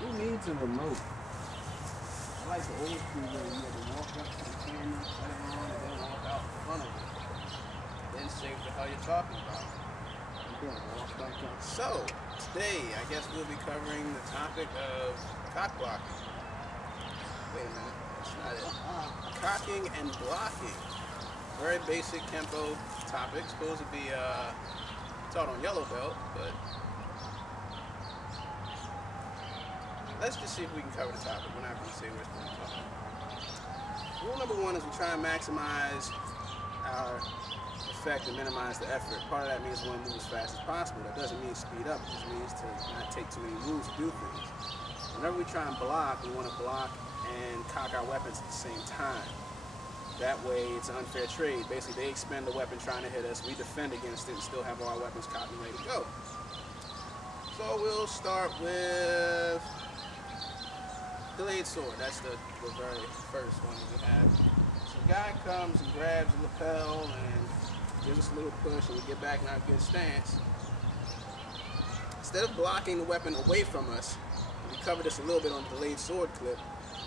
Who needs a remote? I like the old school where you had to walk up to the camera, set it on, and then walk out in front of it. Then say what the hell you're talking about. And then walk back out. So, today, I guess we'll be covering the topic of cock blocking. Wait a minute, that's not it. Cocking and blocking. Very basic Kenpo topic. Supposed to be taught on yellow belt, but let's just see if we can cover the topic. We're not going to say where it's going to talk. Rule number one is we try and maximize our effect and minimize the effort. Part of that means we want to move as fast as possible. That doesn't mean speed up. It just means to not take too many moves to do things. Whenever we try and block, we want to block and cock our weapons at the same time. That way it's an unfair trade. Basically, they expend the weapon trying to hit us. We defend against it and still have all our weapons cocked and ready to go. So we'll start with delayed sword. That's the very first one that we have. So the guy comes and grabs the lapel and gives us a little push, and we get back in our good stance. Instead of blocking the weapon away from us, we covered this a little bit on the delayed sword clip.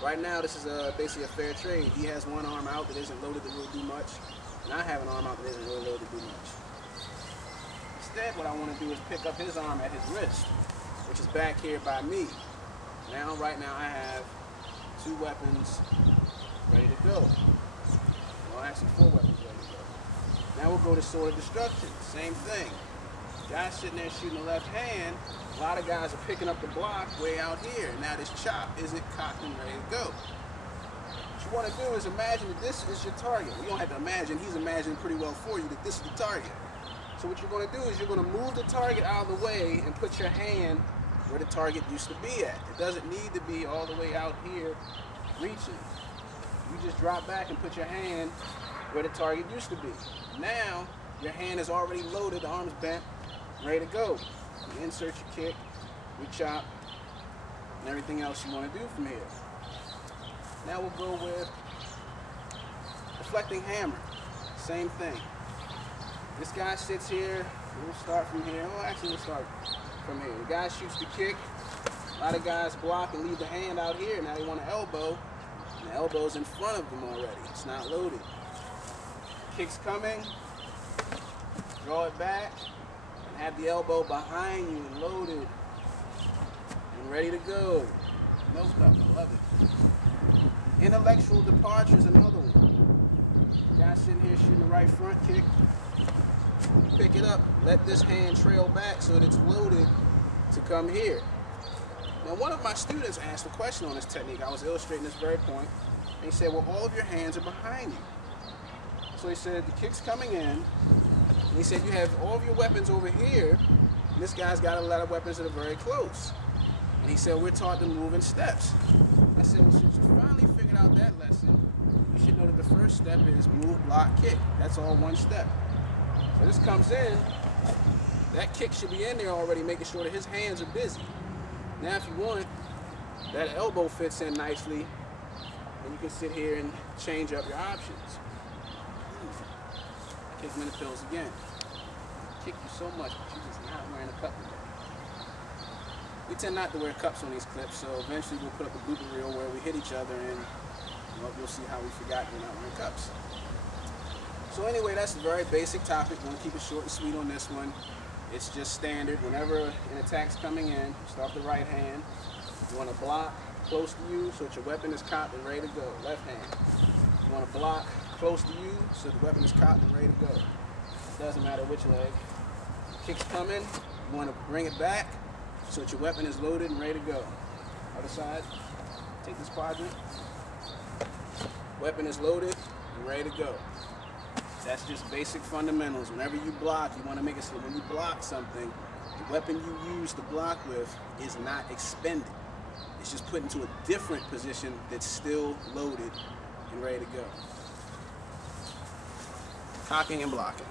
Right now, this is basically a fair trade. He has one arm out that isn't loaded to really do much, and I have an arm out that isn't really loaded to do much. Instead, what I want to do is pick up his arm at his wrist, which is back here by me. Right now, I have two weapons ready to go. Well, actually, four weapons ready to go. Now we'll go to sword of destruction. Same thing. Guy's sitting there shooting the left hand. A lot of guys are picking up the block way out here. Now this chop isn't cocked and ready to go. What you want to do is imagine that this is your target. You don't have to imagine. He's imagining pretty well for you that this is the target. So what you're going to do is you're going to move the target out of the way and put your hand where the target used to be at. It doesn't need to be all the way out here reaching. You just drop back and put your hand where the target used to be. Now your hand is already loaded, the arm's bent, ready to go. You insert your kick, you chop, and everything else you want to do from here. Now we'll go with deflecting hammer. Same thing. This guy sits here. We'll start from here. Well, actually, we'll start from here. The guy shoots the kick. A lot of guys block and leave the hand out here. Now they want an elbow, and the elbow's in front of them already. It's not loaded. Kick's coming. Draw it back. Have the elbow behind you, loaded, and ready to go. No stuff, I love it. Intellectual departure is another one. Guy sitting here shooting the right front kick. Pick it up, let this hand trail back so that it's loaded to come here. Now, one of my students asked a question on this technique. I was illustrating this very point, and he said, well, all of your hands are behind you. So he said, the kick's coming in, and he said, you have all of your weapons over here, and this guy's got a lot of weapons that are very close. And he said, we're taught to move in steps. I said, well, since you finally figured out that lesson, you should know that the first step is move, block, kick. That's all one step. So this comes in, that kick should be in there already, making sure that his hands are busy. Now, if you want, that elbow fits in nicely, and you can sit here and change up your options. Kick minute pills again. Kick you so much, but you're just not wearing a cup today. We tend not to wear cups on these clips, so eventually we'll put up a blooper reel where we hit each other, and you'll see how we forgot we're not wearing cups. So anyway, that's a very basic topic. We're going to keep it short and sweet on this one. It's just standard. Whenever an attack's coming in, start with the right hand. You want to block close to you so that your weapon is cocked and ready to go. Left hand. You want to block close to you so the weapon is cocked and ready to go. It doesn't matter which leg. Kick's coming. You want to bring it back so that your weapon is loaded and ready to go. Other side. Take this quadrant. Weapon is loaded and ready to go. That's just basic fundamentals. Whenever you block, you want to make it so when you block something, the weapon you use to block with is not expended. It's just put into a different position that's still loaded and ready to go. Cocking and blocking.